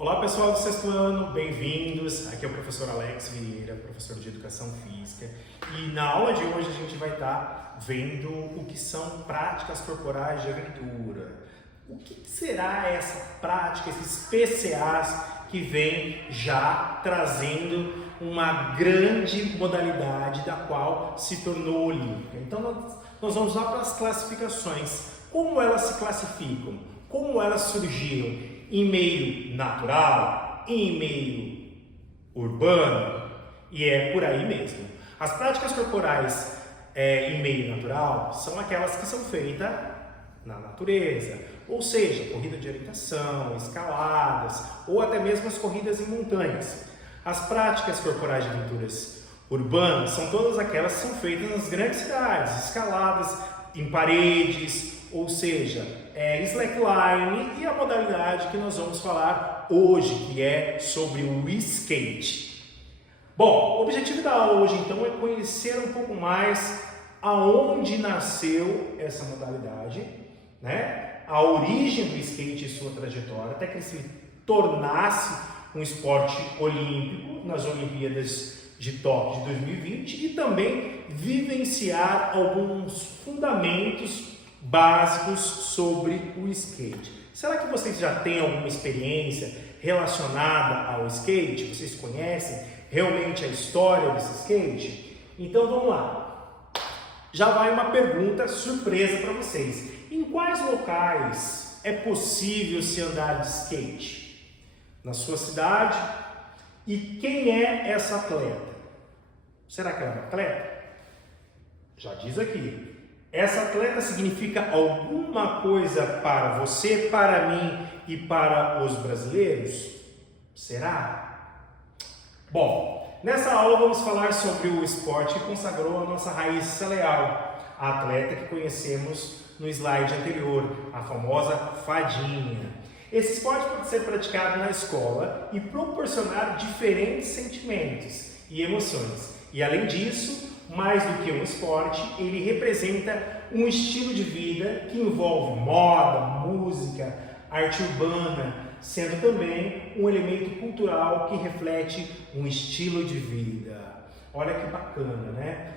Olá pessoal do sexto ano, bem-vindos. Aqui é o professor Alex Vieira, professor de Educação Física. E na aula de hoje a gente vai estar vendo o que são práticas corporais de aventura. O que será essa prática, esses PCAs que vem já trazendo uma grande modalidade da qual se tornou olímpica? Então nós vamos lá para as classificações. Como elas se classificam? Como elas surgiram? Em meio natural, em meio urbano, e é por aí mesmo. As práticas corporais em meio natural são aquelas que são feitas na natureza, ou seja, corrida de orientação, escaladas, ou até mesmo as corridas em montanhas. As práticas corporais de aventuras urbanas são todas aquelas que são feitas nas grandes cidades, escaladas em paredes, ou seja, slackline, e a modalidade que nós vamos falar hoje, que é sobre o skate. Bom, o objetivo da aula hoje então é conhecer um pouco mais aonde nasceu essa modalidade, né? A origem do skate e sua trajetória, até que ele se tornasse um esporte olímpico nas Olimpíadas de Tóquio de 2020 e também vivenciar alguns fundamentos básicos sobre o skate. Será que vocês já têm alguma experiência relacionada ao skate? Vocês conhecem realmente a história desse skate? Então vamos lá. Já vai uma pergunta surpresa para vocês. Em quais locais é possível se andar de skate? Na sua cidade? E quem é essa atleta? Será que ela é uma atleta? Já diz aqui. Essa atleta significa alguma coisa para você, para mim e para os brasileiros? Será? Bom, nessa aula vamos falar sobre o esporte que consagrou a nossa Raíssa Leal, a atleta que conhecemos no slide anterior, a famosa fadinha. Esse esporte pode ser praticado na escola e proporcionar diferentes sentimentos e emoções. E além disso, mais do que um esporte, ele representa um estilo de vida que envolve moda, música, arte urbana, sendo também um elemento cultural que reflete um estilo de vida. Olha que bacana, né?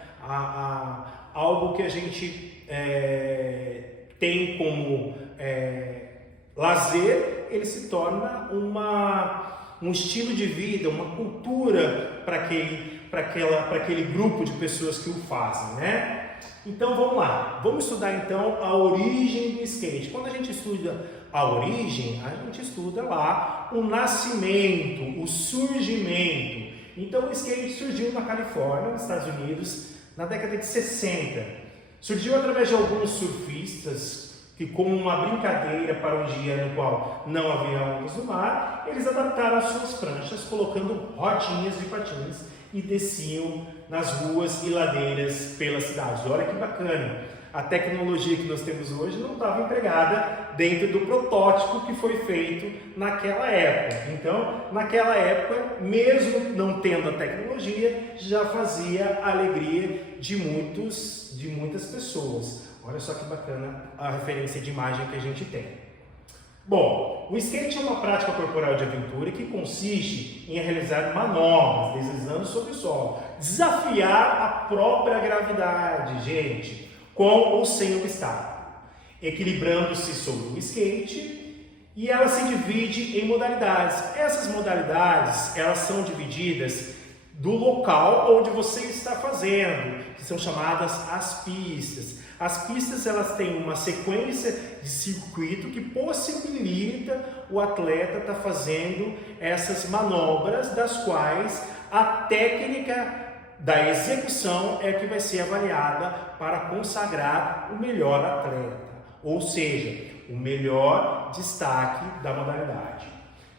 Algo que a gente tem como lazer, ele se torna um estilo de vida, uma cultura para aquele grupo de pessoas que o fazem, né? Então vamos lá, vamos estudar então a origem do skate. Quando a gente estuda a origem, a gente estuda lá o nascimento, o surgimento. Então o skate surgiu na Califórnia, nos Estados Unidos, na década de 60. Surgiu através de alguns surfistas que, como uma brincadeira para um dia no qual não havia ondas no mar, eles adaptaram as suas pranchas colocando rodinhas de patins e desciam nas ruas e ladeiras pela cidade. Olha que bacana! A tecnologia que nós temos hoje não estava empregada dentro do protótipo que foi feito naquela época. Então, naquela época, mesmo não tendo a tecnologia, já fazia a alegria de muitas pessoas. Olha só que bacana a referência de imagem que a gente tem. Bom, o skate é uma prática corporal de aventura que consiste em realizar manobras deslizando sobre o solo, desafiar a própria gravidade, gente, com ou sem obstáculo, equilibrando-se sobre o skate, e ela se divide em modalidades. Essas modalidades, elas são divididas do local onde você está fazendo, que são chamadas as pistas. As pistas, elas têm uma sequência de circuito que possibilita o atleta estar fazendo essas manobras, das quais a técnica da execução é que vai ser avaliada para consagrar o melhor atleta, ou seja, o melhor destaque da modalidade.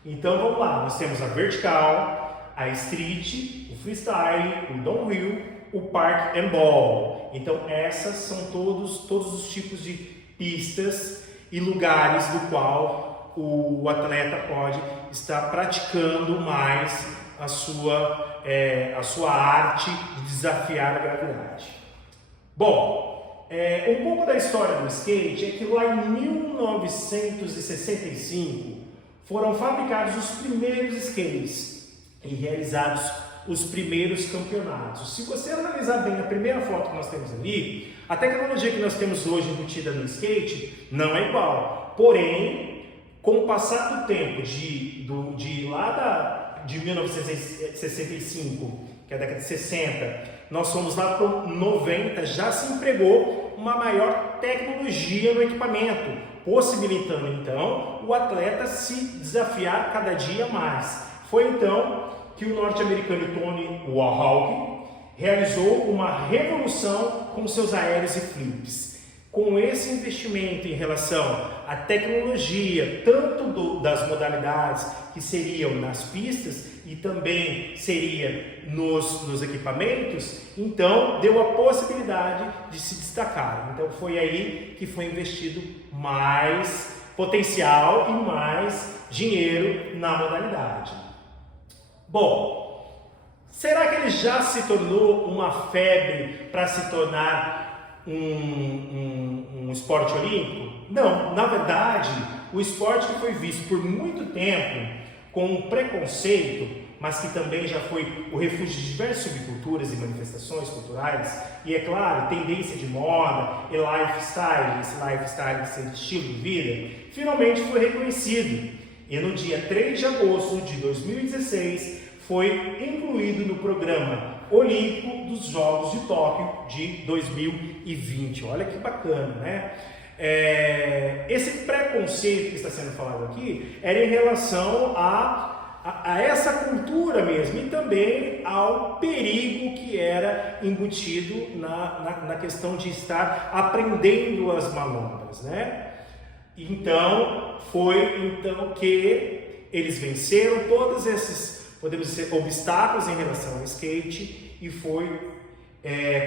Então vamos lá, nós temos a vertical, a street, o freestyle, o downhill, o park and ball. Então essas são todos os tipos de pistas e lugares do qual o atleta pode estar praticando mais a sua arte de desafiar a gravidade. Bom, um pouco da história do skate é que lá em 1965 foram fabricados os primeiros skates e realizados os primeiros campeonatos. Se você analisar bem a primeira foto que nós temos ali, a tecnologia que nós temos hoje embutida no skate não é igual. Porém, com o passar do tempo, de 1965, que é a década de 60, nós fomos lá para 90, já se empregou uma maior tecnologia no equipamento, possibilitando então o atleta se desafiar cada dia mais. Foi então que o norte-americano Tony Warhol realizou uma revolução com seus aéreos e flips. Com esse investimento em relação à tecnologia, tanto das modalidades que seriam nas pistas e também seria nos equipamentos, então deu a possibilidade de se destacar. Então foi aí que foi investido mais potencial e mais dinheiro na modalidade. Bom, será que ele já se tornou uma febre para se tornar um esporte olímpico? Não, na verdade, o esporte que foi visto por muito tempo com um preconceito, mas que também já foi o refúgio de diversas subculturas e manifestações culturais, e é claro, tendência de moda e lifestyle, esse lifestyle, esse estilo de vida, finalmente foi reconhecido. E no dia 3 de agosto de 2016, foi incluído no programa olímpico dos Jogos de Tóquio de 2020. Olha que bacana, né? Esse preconceito que está sendo falado aqui era em relação a essa cultura mesmo e também ao perigo que era embutido na questão de estar aprendendo as manobras, né? Então, foi que eles venceram todos esses, podemos dizer, obstáculos em relação ao skate e foi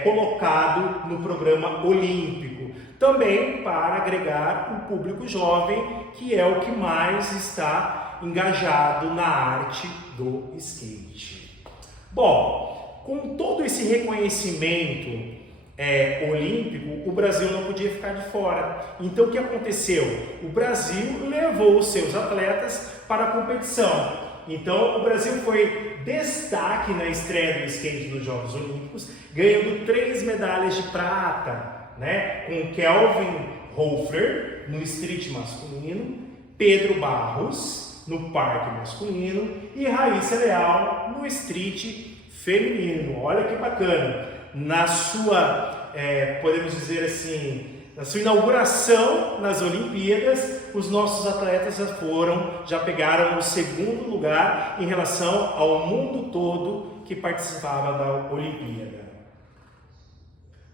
colocado no programa olímpico, também para agregar o público jovem, que é o que mais está engajado na arte do skate. Bom, com todo esse reconhecimento olímpico, o Brasil não podia ficar de fora. Então o que aconteceu? O Brasil levou os seus atletas para a competição. Então o Brasil foi destaque na estreia do skate nos Jogos Olímpicos, ganhando 3 medalhas de prata, né? Com Kelvin Hoefler no street masculino, Pedro Barros no parque masculino e Raíssa Leal no street feminino. Olha que bacana! Na sua, podemos dizer assim, na sua inauguração nas Olimpíadas, os nossos atletas já pegaram o 2º lugar em relação ao mundo todo que participava da Olimpíada.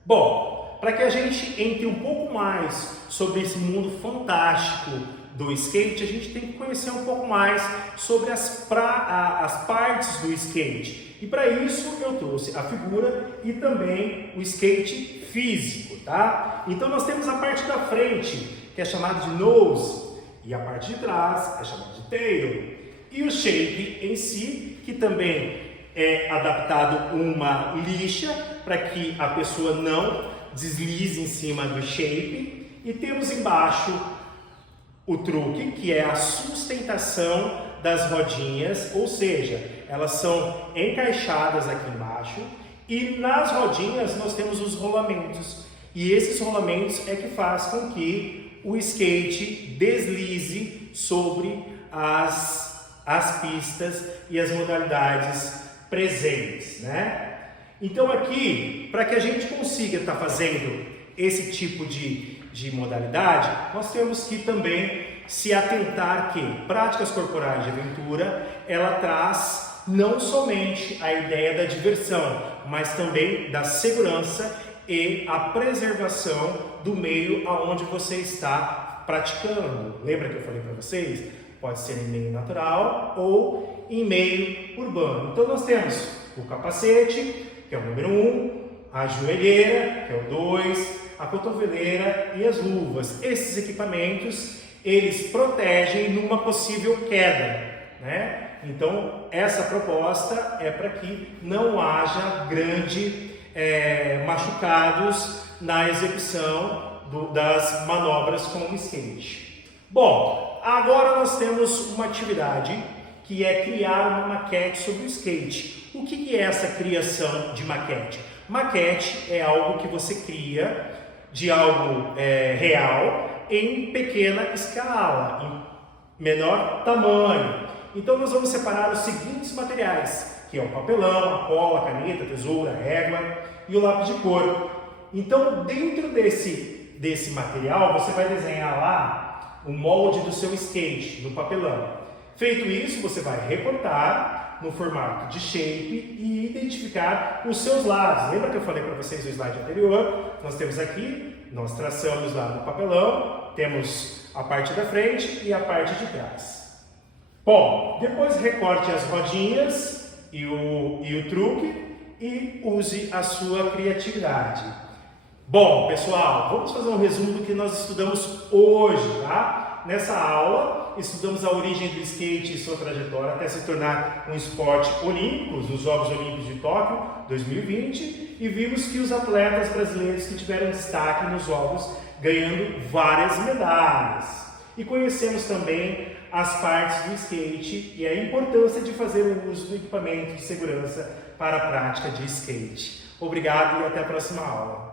Bom, para que a gente entre um pouco mais sobre esse mundo fantástico do skate, a gente tem que conhecer um pouco mais sobre as partes do skate. E para isso eu trouxe a figura e também o skate físico, tá? Então nós temos a parte da frente, que é chamada de nose, e a parte de trás é chamada de tail. E o shape em si, que também é adaptado uma lixa para que a pessoa não deslize em cima do shape. E temos embaixo o truque, que é a sustentação das rodinhas, ou seja, elas são encaixadas aqui embaixo e nas rodinhas nós temos os rolamentos. E esses rolamentos é que faz com que o skate deslize sobre as pistas e as modalidades presentes, né? Então aqui, para que a gente consiga estar fazendo esse tipo de modalidade, nós temos que também se atentar que práticas corporais de aventura, ela traz não somente a ideia da diversão, mas também da segurança e a preservação do meio aonde você está praticando. Lembra que eu falei para vocês? Pode ser em meio natural ou em meio urbano. Então nós temos o capacete, que é o número 1, a joelheira, que é o 2, a cotoveleira e as luvas. Esses equipamentos, eles protegem numa possível queda, né? Então, essa proposta é para que não haja grandes machucados na execução das manobras com o skate. Bom, agora nós temos uma atividade que é criar uma maquete sobre o skate. O que é essa criação de maquete? Maquete é algo que você cria de algo real em pequena escala, em menor tamanho. Então nós vamos separar os seguintes materiais, que é o papelão, a cola, a caneta, a tesoura, a régua e o lápis de cor. Então dentro desse material você vai desenhar lá o molde do seu skate no papelão. Feito isso, você vai recortar no formato de shape e identificar os seus lados. Lembra que eu falei para vocês no slide anterior? Nós temos aqui, nós traçamos lá no papelão, temos a parte da frente e a parte de trás. Bom, depois recorte as rodinhas e o truque e use a sua criatividade. Bom, pessoal, vamos fazer um resumo do que nós estudamos hoje, tá? Nessa aula, estudamos a origem do skate e sua trajetória até se tornar um esporte olímpico, nos Jogos Olímpicos de Tóquio 2020, e vimos que os atletas brasileiros que tiveram destaque nos Jogos ganhando várias medalhas. E conhecemos também as partes do skate e a importância de fazer o uso do equipamento de segurança para a prática de skate. Obrigado e até a próxima aula.